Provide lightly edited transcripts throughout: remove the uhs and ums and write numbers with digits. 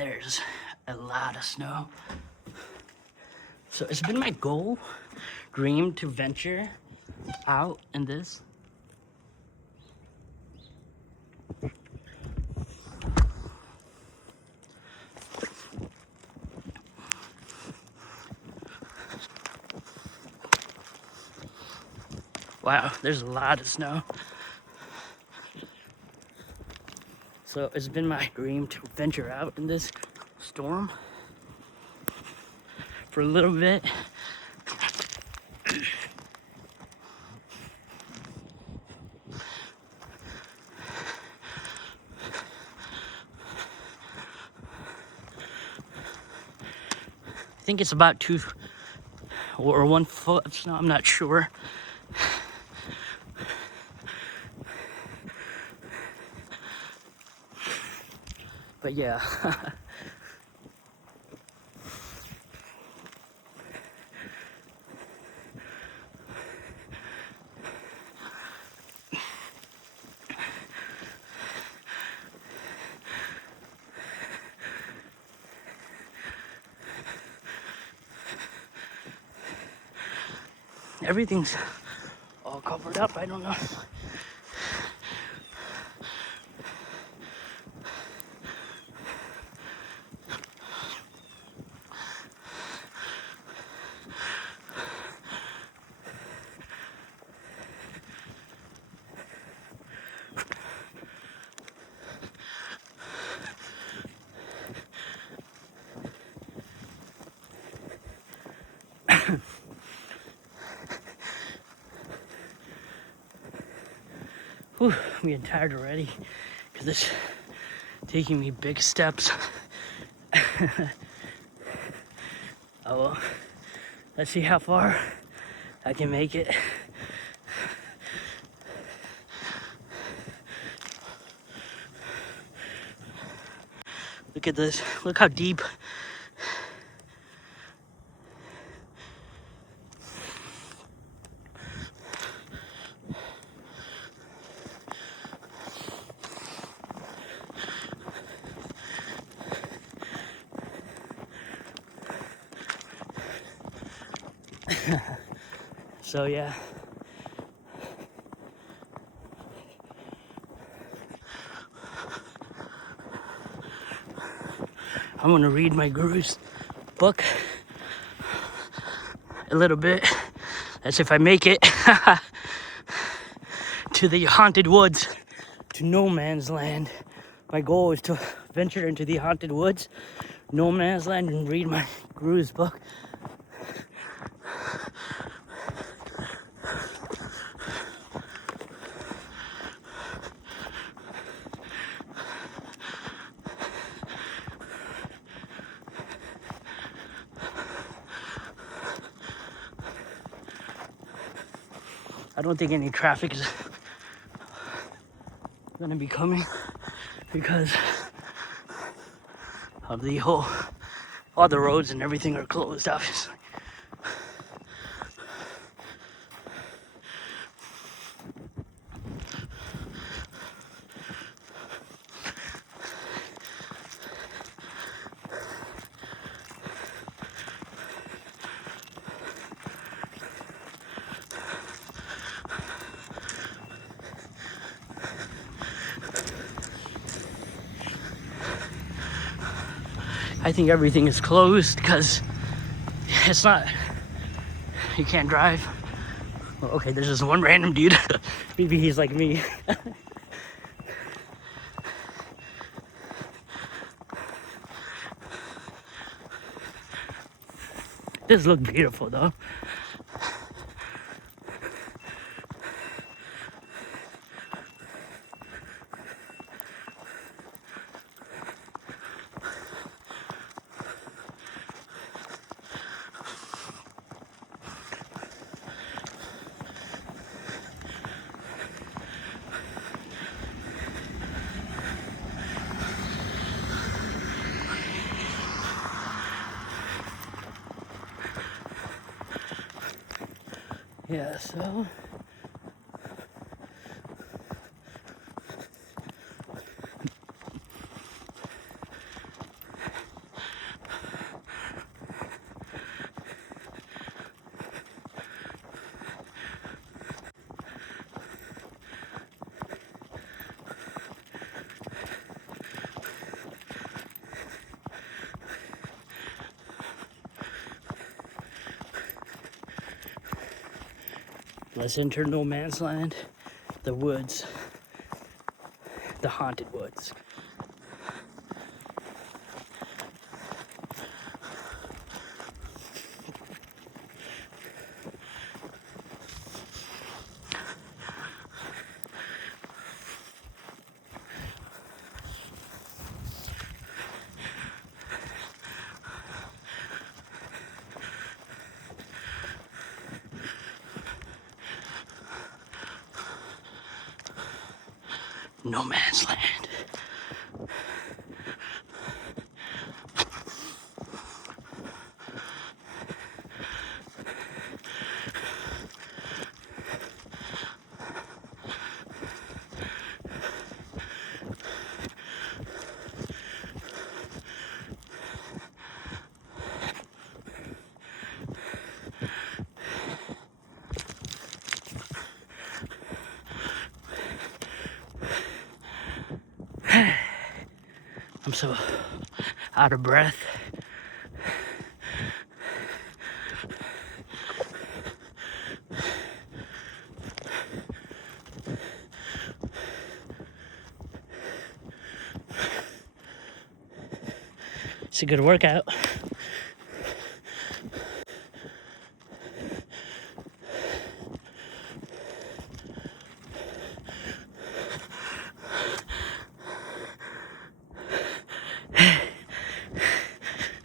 There's a lot of snow. So it's been my goal, dream, to venture out in this. Wow, there's a lot of snow. So it's been my dream to venture out in this storm for a little bit. I think it's about 2 or 1 foot of snow, I'm not sure. But yeah. Everything's all covered up, I don't know. Whew, I'm getting tired already because it's taking me big steps. Oh well, let's see how far I can make it. Look at this, look how deep. So yeah. I'm gonna read my guru's book a little bit. That's if I make it to the haunted woods, to no man's land. My goal is to venture into the haunted woods, no man's land, and read my guru's book. I don't think any traffic is gonna be coming because of the whole, all the roads and everything are closed, obviously. I think everything is closed because it's not, you can't drive. Well, okay, there's just one random dude. Maybe he's like me. This looks beautiful though. Yeah, so Let's enter no man's land, the woods, the haunted woods. No man's land. I'm so out of breath. It's a good workout.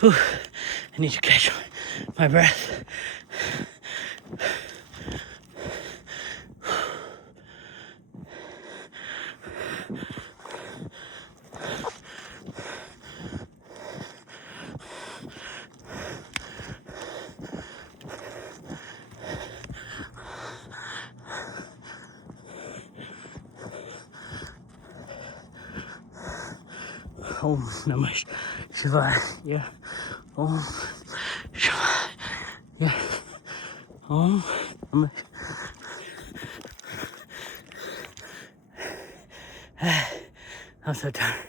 Whew. I need to catch my breath. Om Namah Shivaya. Yeah. Om Shivaya. Yeah. Om Namah. I'm so tired.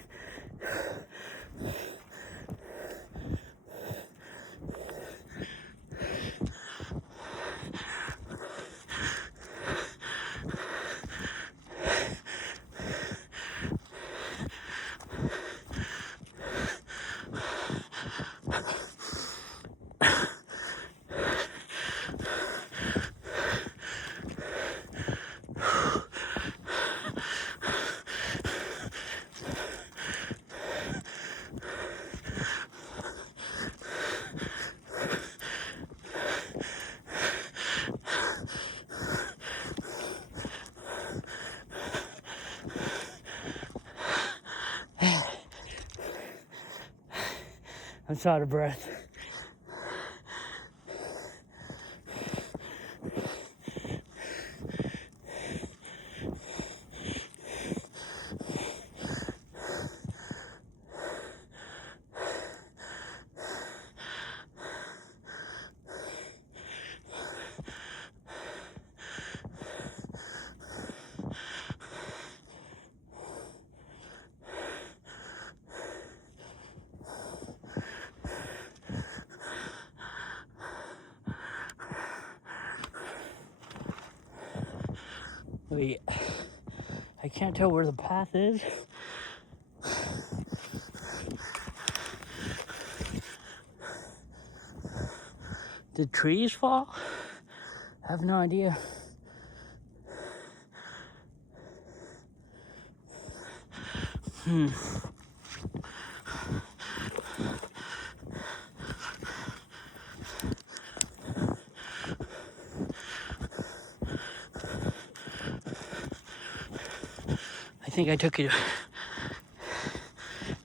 I'm so out of breath. Wait, I can't tell where the path is. Did trees fall? I have no idea. I think I took it.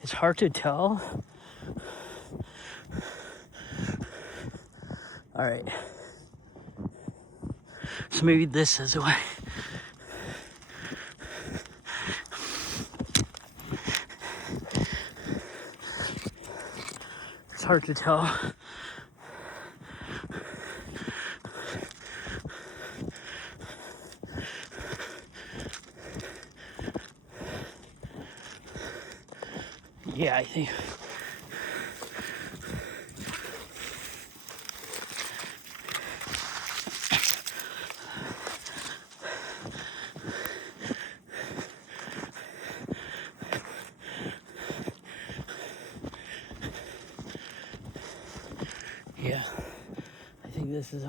It's hard to tell. All right. So maybe this is the way. It's hard to tell. Yeah, I think. this is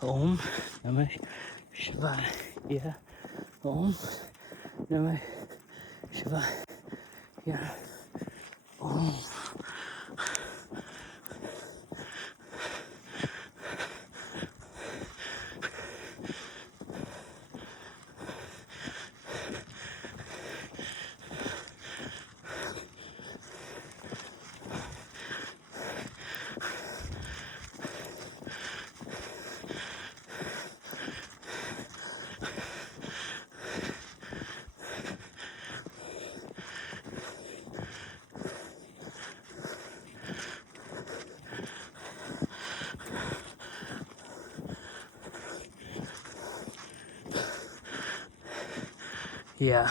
Om Namah Shivaya. Om Namah Shivaya. Om. Yeah,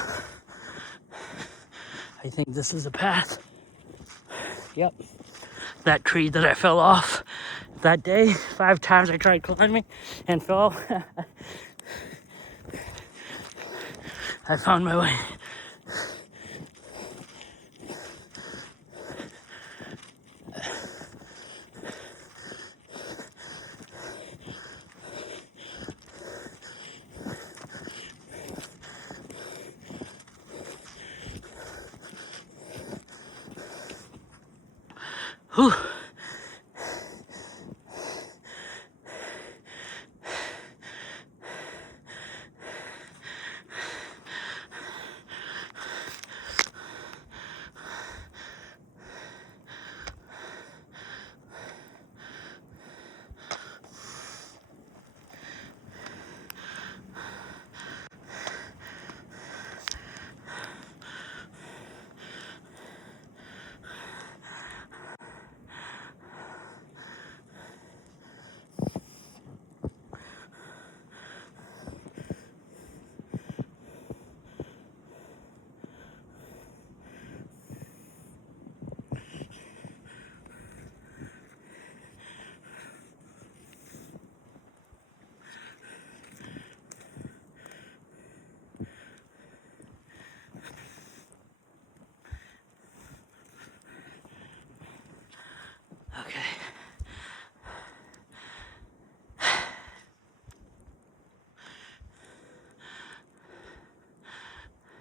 I think this is a path. Yep. That tree that I fell off that day, 5 times I tried climbing and fell. I found my way. Whew.